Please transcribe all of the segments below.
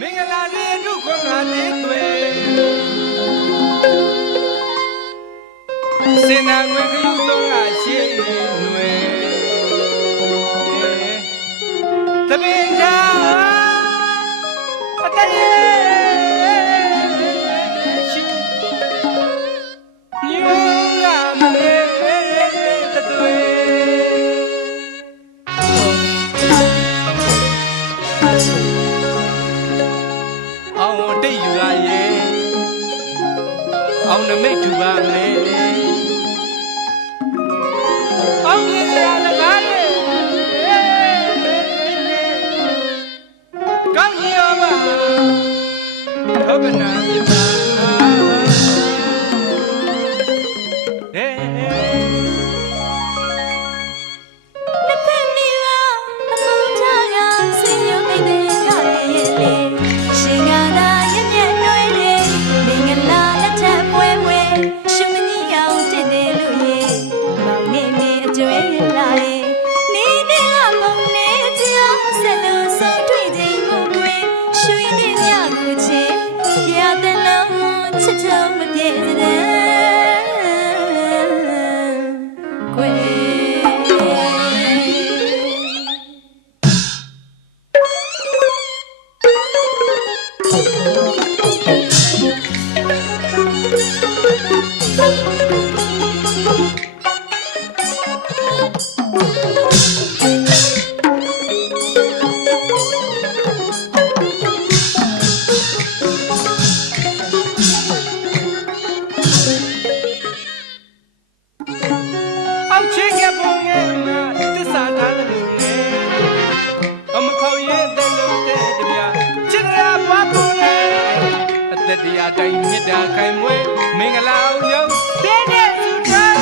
မင်္ဂလာလေးဒုက္ခငါလေးတွေစင်နာငွေကလူသုံးကရှေ့ຫນွေတပင်သာအတရေရှူညူရမလေးတတွေအောင်တိတ်ယူရရဲ့အောင်နမိတ်ထူပါမယ်အောင်ရရလကားရဲ့ကောင်းကြီးရောပါထောကနာပြပါတရားတိုင်းမြတ်တာခိုင်မွေးမင်္ဂလာအောင်ရောတဲ့တဲ့သူတော်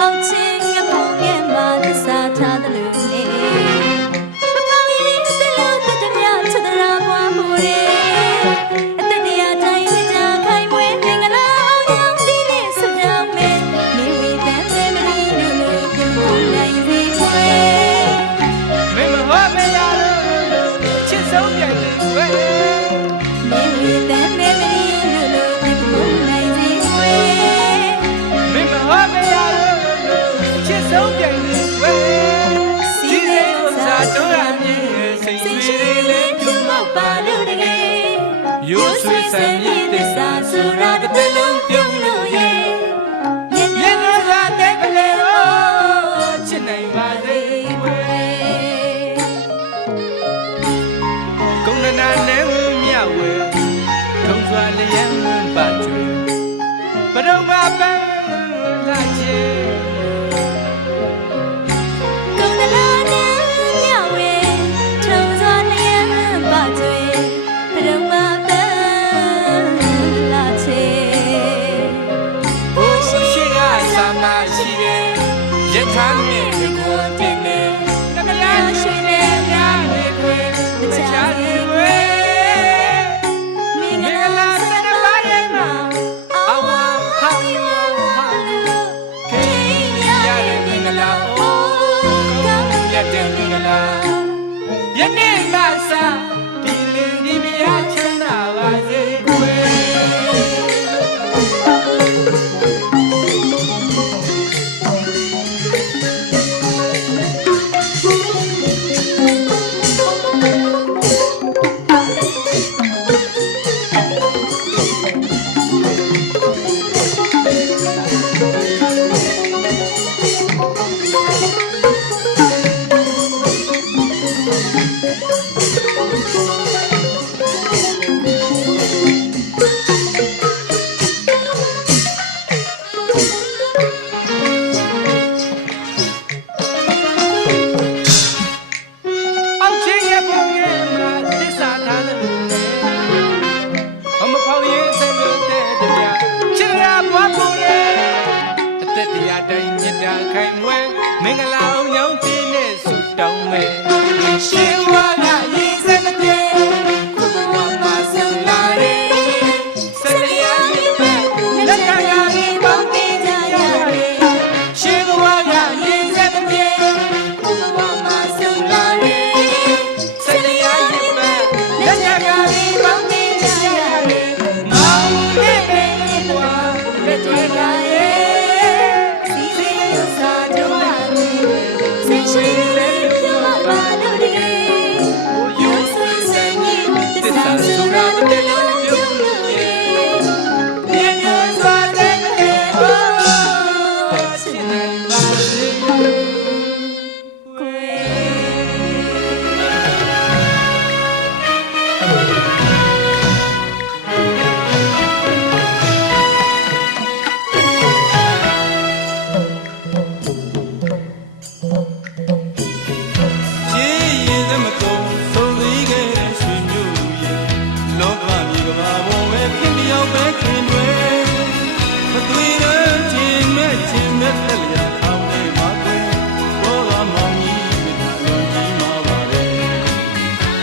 အောင်ချင်းငါပုံငယ်မှာသစ္စာထားတယ်လို့နေမပေါင်းရင်တလို့တည်းမြတ်ချဒရာပွားမှုရဲ့ရိုးဆွေးဆန်းမြစ်သစ္စာဆိုတာတစ်သက်လုံးပြုံးလို့ရဲ့မျက်နှာသာတဲ့ပလေရောချစ်နိုင်ပါစေကွယ်ကုန်းနာနဲ့မြဝဲထုံစွာလျံပါကျွေပရုံမပန်းလာချေထားမြင်ကိုတင်နေငါများရွှေနေများနေခွေမချာနေခွေမင်္ဂလာစနပါရဲ့မှာအဝါဟောင်းဟာလူခေရရဲ့မင်္ဂလာအိုးကောင်းမြတ်တဲ့မင်္ဂလာယနေ့မှစဒီလင်းဒီမြာချမ်းသာပါစေခွေတိုင်းမြတ်တာခိုင်မွဲမင်္ဂလာအောင်ရောင်းပြည့်နဲ့ဆုတောင်းမယ်ရှင်ဝါကရေးစတဲ့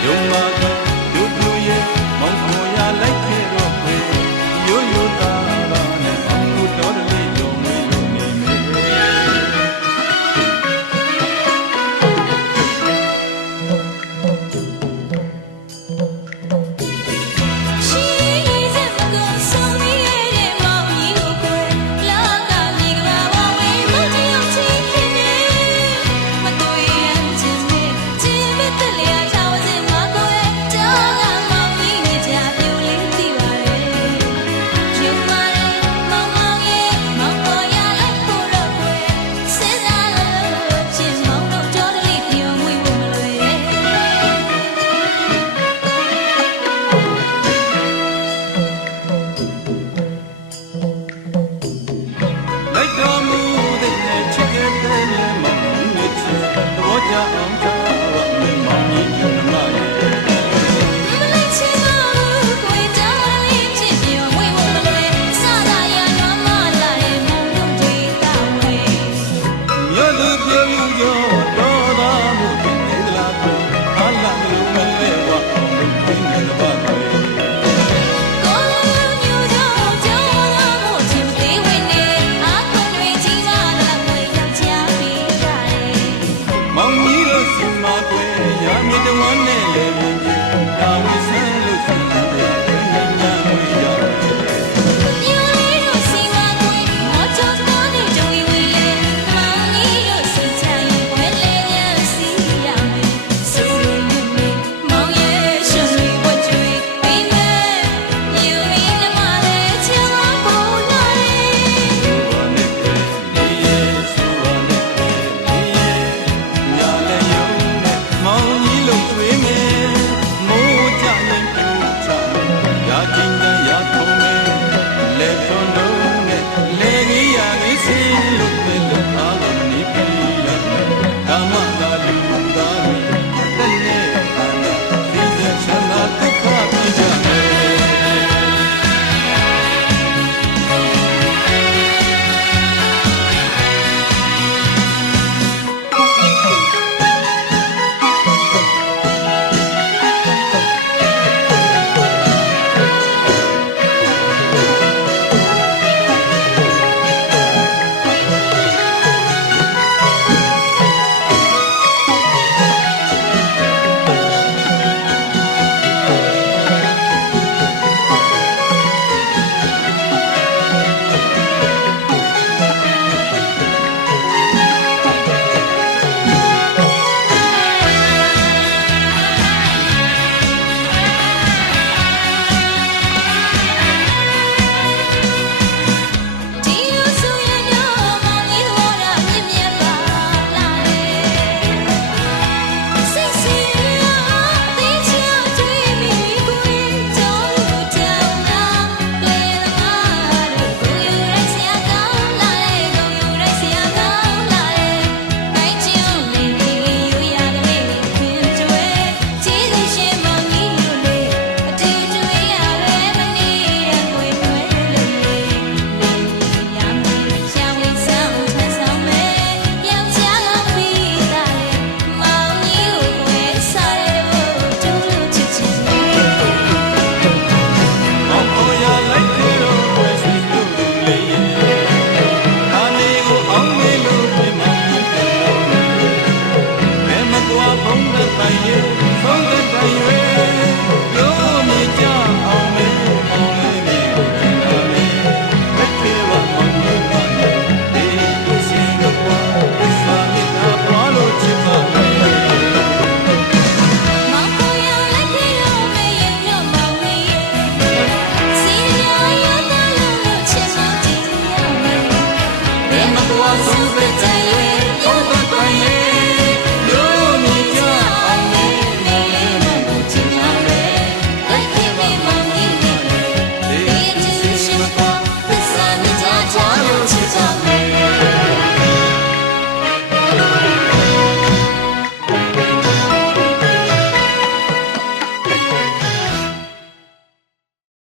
ယုံမာ